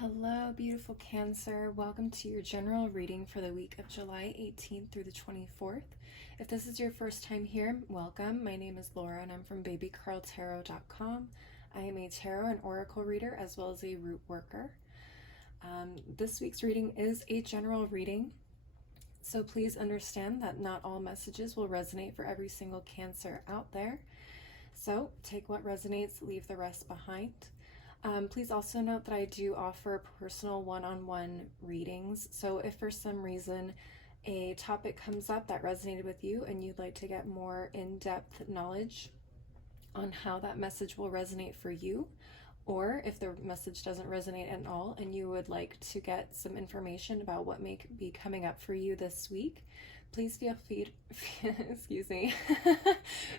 Hello, beautiful Cancer. Welcome to your general reading for the week of July 18th through the 24th. If this is your first time here, welcome. My name is Laura and I'm from babycarltarot.com. I am a tarot and oracle reader as well as a root worker. This week's reading is a general reading, so please understand that not all messages will resonate for every single Cancer out there. So take what resonates, leave the rest behind. Please also note that I do offer personal one-on-one readings. So if for some reason a topic comes up that resonated with you and you'd like to get more in-depth knowledge on how that message will resonate for you, or if the message doesn't resonate at all and you would like to get some information about what may be coming up for you this week, please feel free,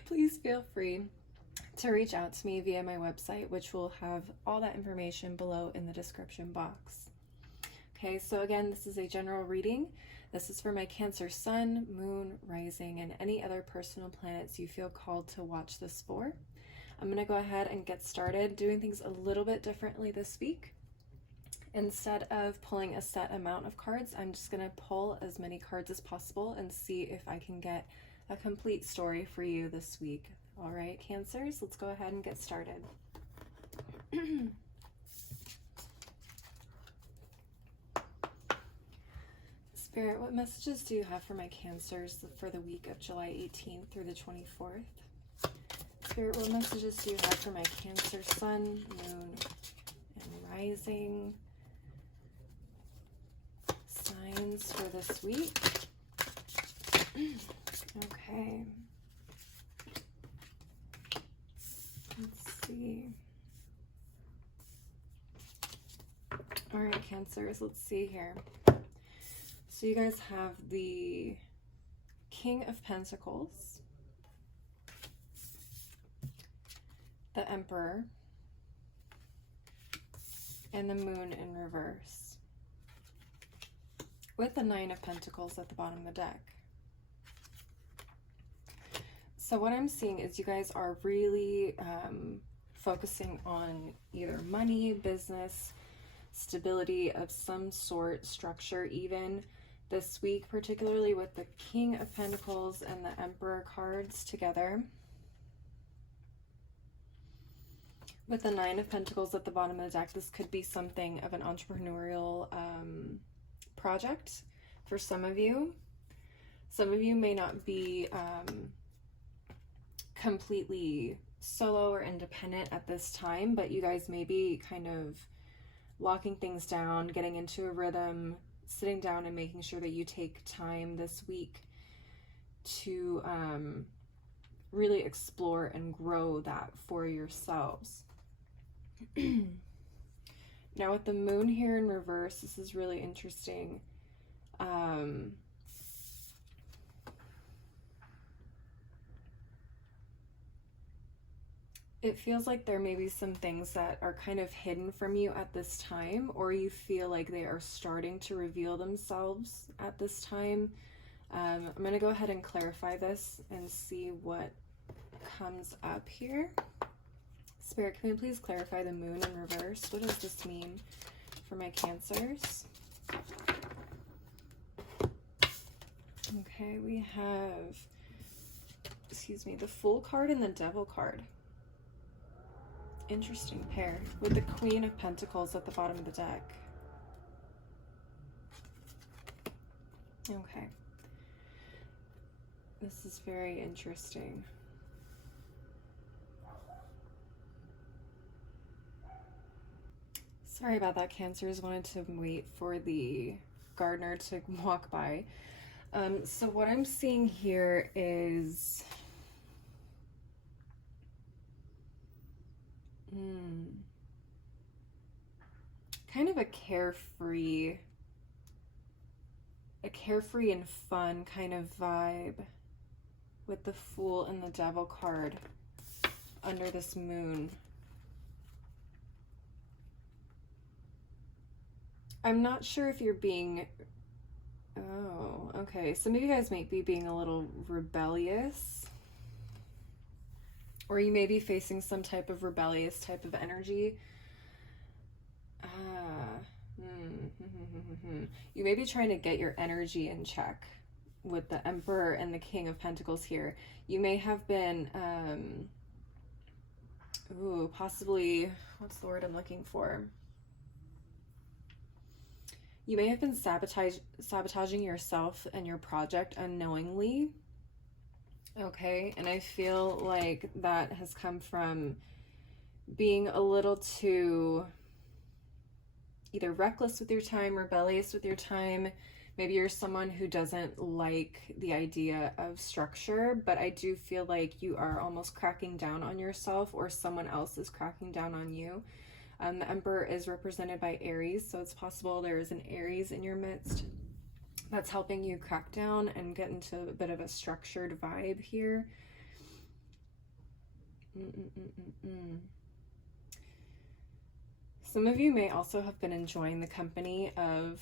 please feel free to reach out to me via my website, which will have all that information below in the description box. Okay, so again, this is a general reading. This is for my Cancer Sun, Moon, Rising, and any other personal planets you feel called to watch this for. I'm going to go ahead and get started doing things a little bit differently this week. Instead of pulling a set amount of cards, I'm just going to pull as many cards as possible and see if I can get a complete story for you this week. All right, Cancers, let's go ahead and get started. Spirit, what messages do you have for my Cancers for the week of July 18th through the 24th? Spirit, what messages do you have for my Cancer Sun, Moon, and Rising signs for this week? Okay. Let's see. All right, Cancers, let's see here. So you guys have the King of Pentacles, the Emperor, and the Moon in reverse, with the Nine of Pentacles at the bottom of the deck. So what I'm seeing is you guys are really focusing on either money, business, stability of some sort, structure even, this week, particularly with the King of Pentacles and the Emperor cards together. With the Nine of Pentacles at the bottom of the deck, this could be something of an entrepreneurial project for some of you. Some of you may not be completely solo or independent at this time, but you guys may be kind of locking things down, getting into a rhythm, sitting down and making sure that you take time this week to really explore and grow that for yourselves. Now with the Moon here in reverse, this is really interesting. It feels like there may be some things that are kind of hidden from you at this time, or you feel like they are starting to reveal themselves at this time. I'm going to go ahead and clarify this and see what comes up here. Spirit, can we please clarify the Moon in reverse? What does this mean for my Cancers? Okay, we have, the Fool card and the Devil card. Interesting pair, with the Queen of Pentacles at the bottom of the deck. Okay. This is very interesting. Sorry about that, Cancers. Wanted to wait for the gardener to walk by. So what I'm seeing here is kind of a carefree and fun kind of vibe with the Fool and the Devil card under this Moon. I'm not sure if you're being, oh, okay, some of you guys might be being a little rebellious, or you may be facing some type of rebellious type of energy. You may be trying to get your energy in check with the Emperor and the King of Pentacles here. You may have been, possibly, what's the word I'm looking for? You may have been sabotaging yourself and your project unknowingly. Okay, and I feel like that has come from being a little too either reckless with your time, rebellious with your time. Maybe you're someone who doesn't like the idea of structure, but I do feel like you are almost cracking down on yourself, or someone else is cracking down on you. The Emperor is represented by Aries, so it's possible there is an Aries in your midst that's helping you crack down and get into a bit of a structured vibe here. Some of you may also have been enjoying the company of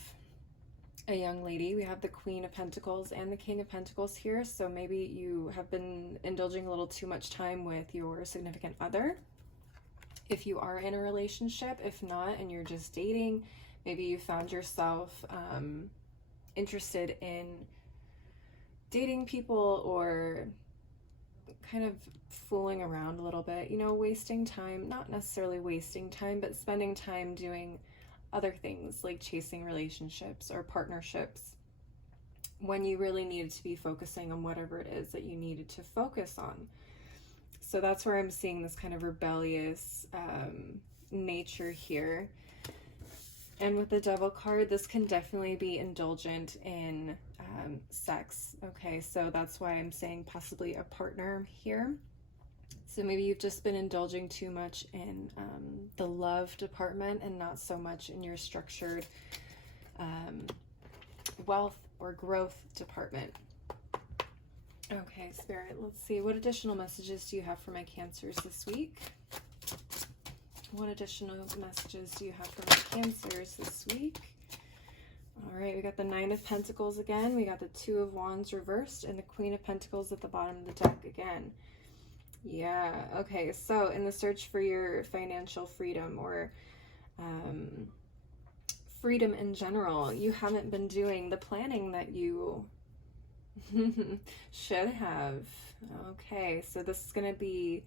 a young lady. We have the Queen of Pentacles and the King of Pentacles here, so maybe you have been indulging a little too much time with your significant other. If you are in a relationship, if not, and you're just dating, maybe you found yourself interested in dating people, or kind of fooling around a little bit, you know, wasting time, not necessarily wasting time, but spending time doing other things like chasing relationships or partnerships when you really needed to be focusing on whatever it is that you needed to focus on. So that's where I'm seeing this kind of rebellious nature here. And with the Devil card, this can definitely be indulgent in sex. Okay, so that's why I'm saying possibly a partner here. So maybe you've just been indulging too much in the love department and not so much in your structured wealth or growth department. Okay, Spirit, let's see. What additional messages do you have for my Cancers this week? What additional messages do you have for my Cancers this week? All right, we got the Nine of Pentacles again. We got the Two of Wands reversed and the Queen of Pentacles at the bottom of the deck again. Yeah, okay, so in the search for your financial freedom, or freedom in general, you haven't been doing the planning that you should have. Okay, so this is going to be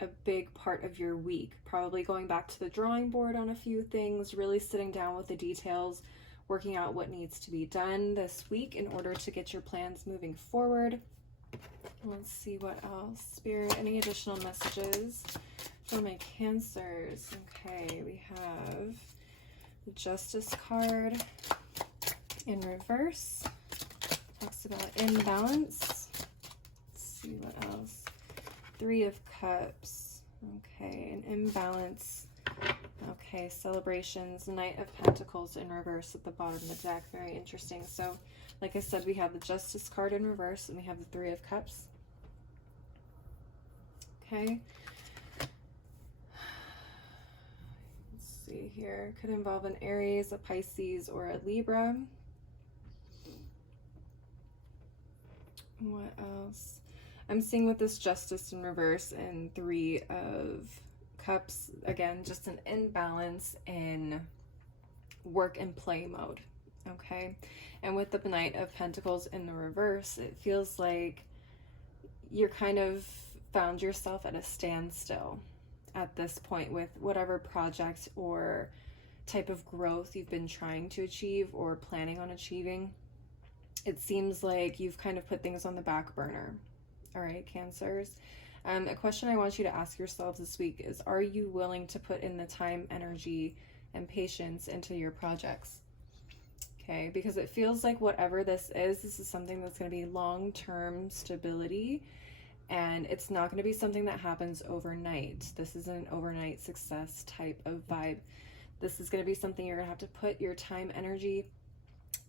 a big part of your week. Probably going back to the drawing board on a few things, really sitting down with the details, working out what needs to be done this week in order to get your plans moving forward. Let's see what else. Spirit, any additional messages for my Cancers? Okay, we have the Justice card in reverse. Talks about imbalance. Let's see what else. Three of Cups. Okay, an imbalance. Okay, celebrations. Knight of Pentacles in reverse at the bottom of the deck. Very interesting. So, like I said, we have the Justice card in reverse and we have the Three of Cups. Okay. Let's see here. Could involve an Aries, a Pisces, or a Libra. What else? I'm seeing with this Justice in reverse and Three of Cups, again, just an imbalance in work and play mode. Okay. And with the Knight of Pentacles in the reverse, it feels like you're kind of found yourself at a standstill at this point with whatever project or type of growth you've been trying to achieve or planning on achieving. It seems like you've kind of put things on the back burner. All right, Cancers. A question I want you to ask yourselves this week is, are you willing to put in the time, energy, and patience into your projects? Okay, because it feels like whatever this is something that's going to be long-term stability, and it's not going to be something that happens overnight. This is an overnight success type of vibe. This is going to be something you're going to have to put your time, energy,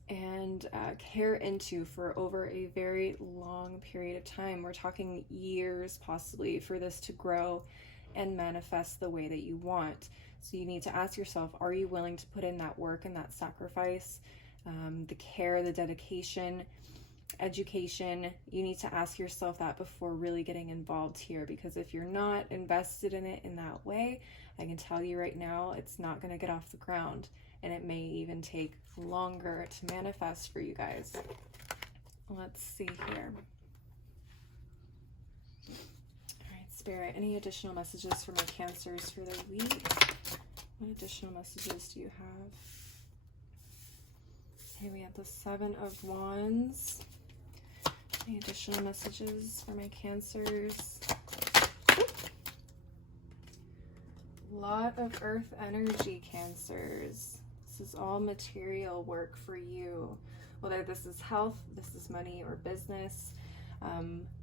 and care into for over a very long period of time. We're talking years possibly for this to grow and manifest the way that you want. So you need to ask yourself, are you willing to put in that work and that sacrifice, the care, the dedication, education? You need to ask yourself that before really getting involved here, because if you're not invested in it in that way, I can tell you right now, it's not going to get off the ground. and it may even take longer to manifest for you guys. Let's see here. All right, Spirit, any additional messages for my Cancers for the week? What additional messages do you have? Okay, we have the Seven of Wands. Any additional messages for my Cancers? Lot of Earth energy, Cancers. This is all material work for you. Whether this is health, this is money or business,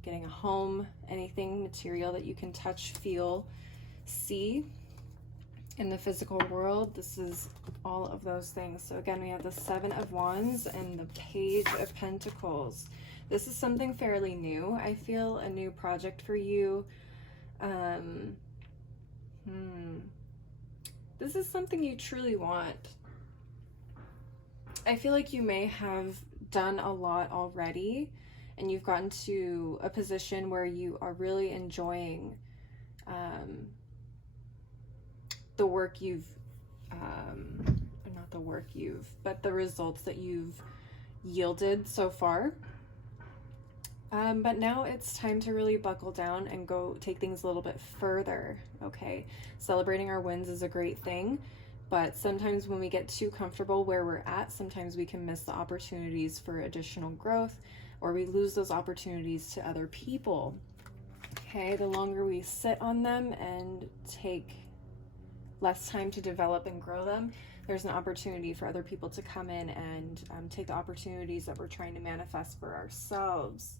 getting a home, anything material that you can touch, feel, see in the physical world. This is all of those things. So again, we have the Seven of Wands and the Page of Pentacles. This is something fairly new. I feel a new project for you. This is something you truly want. I feel like you may have done a lot already and you've gotten to a position where you are really enjoying the work you've, not the work you've, but the results that you've yielded so far. But now it's time to really buckle down and go take things a little bit further, okay? Celebrating our wins is a great thing, but sometimes when we get too comfortable where we're at, sometimes we can miss the opportunities for additional growth, or we lose those opportunities to other people, okay? The longer we sit on them and take less time to develop and grow them, there's an opportunity for other people to come in and take the opportunities that we're trying to manifest for ourselves.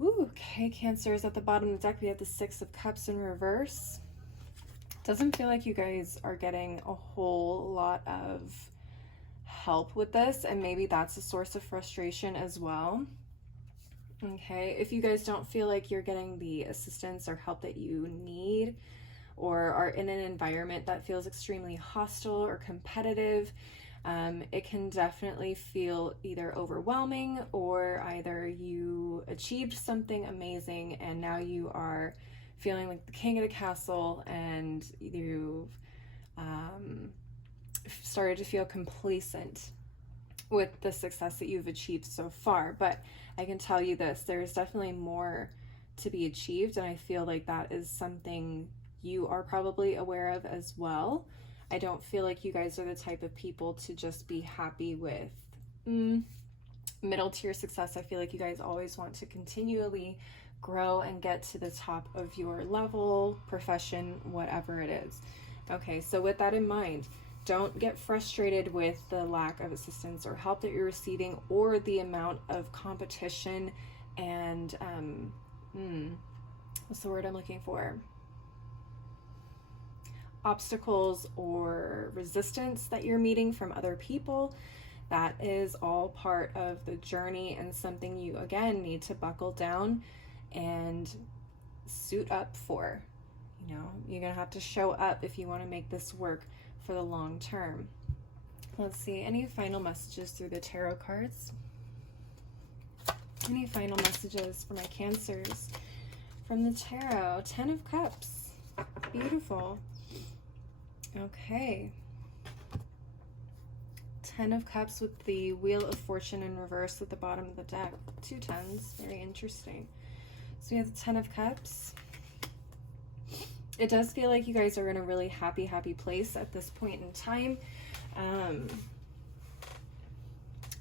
Ooh, okay, Cancers, at the bottom of the deck, we have the Six of Cups in reverse. Doesn't feel like you guys are getting a whole lot of help with this, and maybe that's a source of frustration as well. Okay, if you guys don't feel like you're getting the assistance or help that you need, or are in an environment that feels extremely hostile or competitive, it can definitely feel either overwhelming, or either you achieved something amazing and now you are feeling like the king of the castle and you've started to feel complacent with the success that you've achieved so far. But I can tell you this, there's definitely more to be achieved, and I feel like that is something you are probably aware of as well. I don't feel like you guys are the type of people to just be happy with middle tier success. I feel like you guys always want to continually grow and get to the top of your level, profession, whatever it is. Okay, so with that in mind, don't get frustrated with the lack of assistance or help that you're receiving, or the amount of competition and what's the word I'm looking for? Obstacles or resistance that you're meeting from other people. That is all part of the journey, and something you again need to buckle down and suit up for. You know, you're gonna have to show up if you want to make this work for the long term. Let's see, any final messages through the tarot cards? Any final messages for my Cancers from the tarot? 10 of Cups. Beautiful. Okay. 10 of Cups with the Wheel of Fortune in reverse at the bottom of the deck. 2 tens. Very interesting. So we have the 10 of Cups. It does feel like you guys are in a really happy place at this point in time.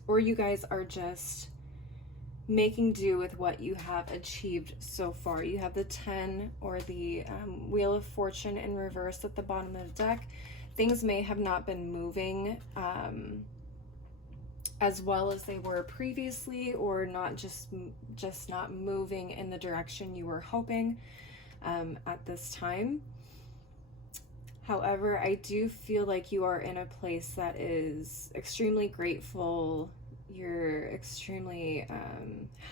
Or you guys are just making do with what you have achieved so far. You have the 10 or the Wheel of Fortune in reverse at the bottom of the deck. Things may have not been moving as well as they were previously, or not just not moving in the direction you were hoping at this time. However, I do feel like you are in a place that is extremely grateful. You're extremely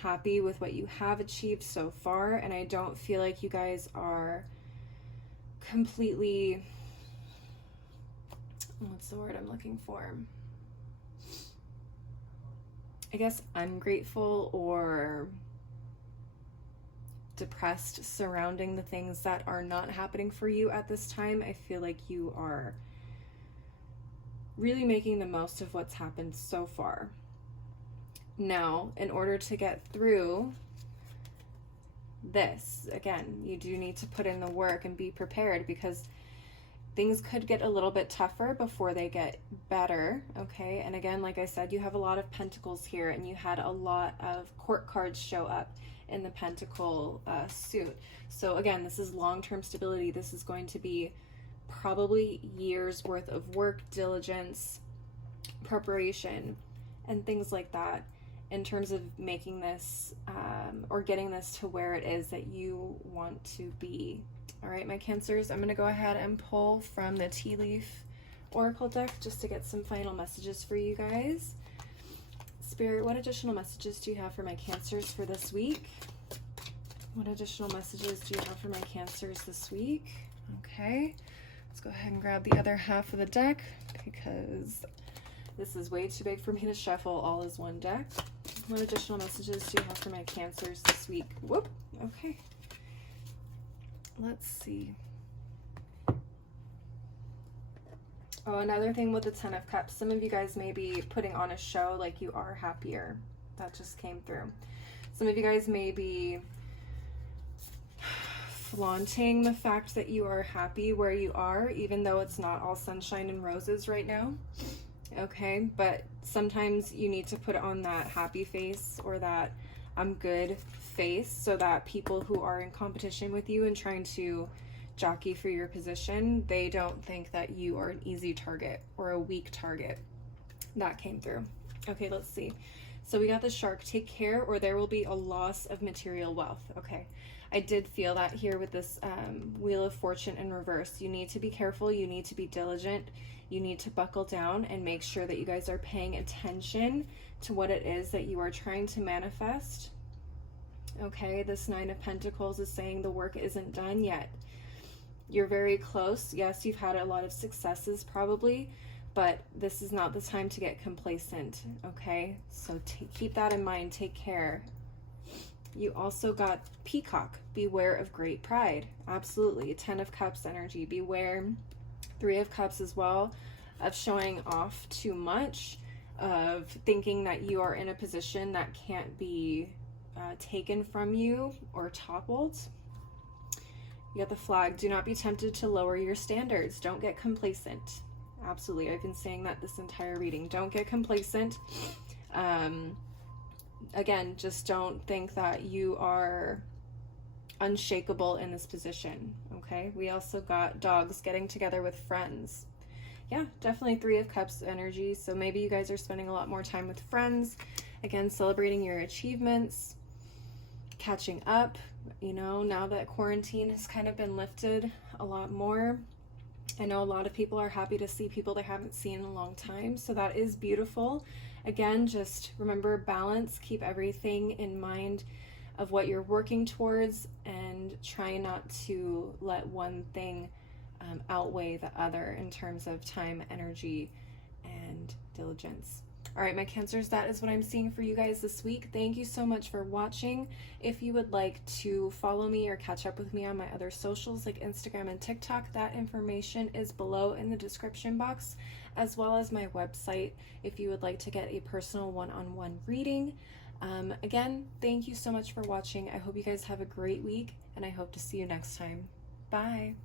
happy with what you have achieved so far, and I don't feel like you guys are completely, what's the word I'm looking for? I guess ungrateful or depressed surrounding the things that are not happening for you at this time. I feel like you are really making the most of what's happened so far. Now, in order to get through this, again, you do need to put in the work and be prepared, because things could get a little bit tougher before they get better, okay? And again, like I said, you have a lot of pentacles here, and you had a lot of court cards show up in the pentacle suit. So again, this is long-term stability. This is going to be probably years worth of work, diligence, preparation, and things like that in terms of making this or getting this to where it is that you want to be. All right, my Cancers, I'm going to go ahead and pull from the Tea Leaf Oracle deck just to get some final messages for you guys. Spirit, what additional messages do you have for my Cancers for this week? What additional messages do you have for my Cancers this week? Okay, let's go ahead and grab the other half of the deck, because this is way too big for me to shuffle all as one deck. What additional messages do you have for my Cancers this week? Whoop, okay. Let's see. Oh, another thing with the Ten of Cups, some of you guys may be putting on a show like you are happier. That just came through. Some of you guys may be flaunting the fact that you are happy where you are, even though it's not all sunshine and roses right now. Okay, but sometimes you need to put on that happy face, or that I'm good face, so that people who are in competition with you and trying to jockey for your position, they don't think that you are an easy target or a weak target. That came through. Okay, let's see. So we got the Shark. Take care, or there will be a loss of material wealth. Okay, I did feel that here with this Wheel of Fortune in reverse. You need to be careful. You need to be diligent. You need to buckle down and make sure that you guys are paying attention to what it is that you are trying to manifest. Okay, this Nine of Pentacles is saying the work isn't done yet. You're very close. Yes, you've had a lot of successes probably, but this is not the time to get complacent, okay? So keep that in mind. Take care. You also got Peacock. Beware of great pride. Absolutely. Ten of Cups energy. Beware. Three of Cups as well, of showing off too much, of thinking that you are in a position that can't be taken from you or toppled. You got the Flag. Do not be tempted to lower your standards. Don't get complacent. Absolutely. I've been saying that this entire reading. Don't get complacent. Again, just don't think that you are unshakable in this position. Okay, we also got Dogs. Getting together with friends. Yeah, definitely Three of Cups energy. So maybe you guys are spending a lot more time with friends. Again, celebrating your achievements, catching up, you know, now that quarantine has kind of been lifted a lot more. I know a lot of people are happy to see people they haven't seen in a long time, so that is beautiful. Again, just remember balance, keep everything in mind of what you're working towards, and try not to let one thing outweigh the other in terms of time, energy, and diligence. All right, my Cancers, that is what I'm seeing for you guys this week. Thank you so much for watching. If you would like to follow me or catch up with me on my other socials like Instagram and TikTok, that information is below in the description box, as well as my website if you would like to get a personal one-on-one reading. Again, thank you so much for watching. I hope you guys have a great week, and I hope to see you next time. Bye.